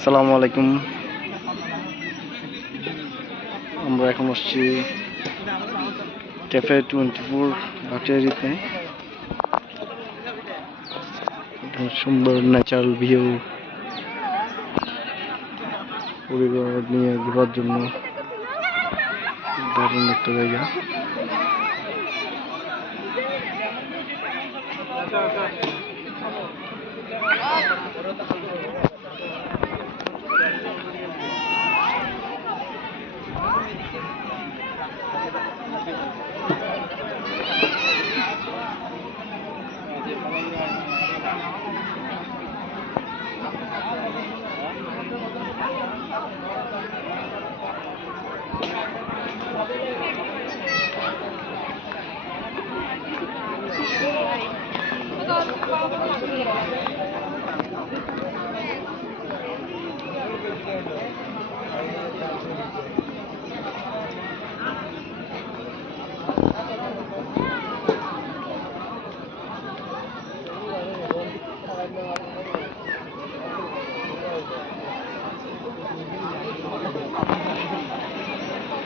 আসসালামু আলাইকুম। আমরা এখন আসছি ক্যাফে 24 ভাটিয়ারিতে। সুন্দর ন্যাচারাল ভিউ, পরিবার নিয়ে ঘোরার জন্য দারুণ একটা জায়গা।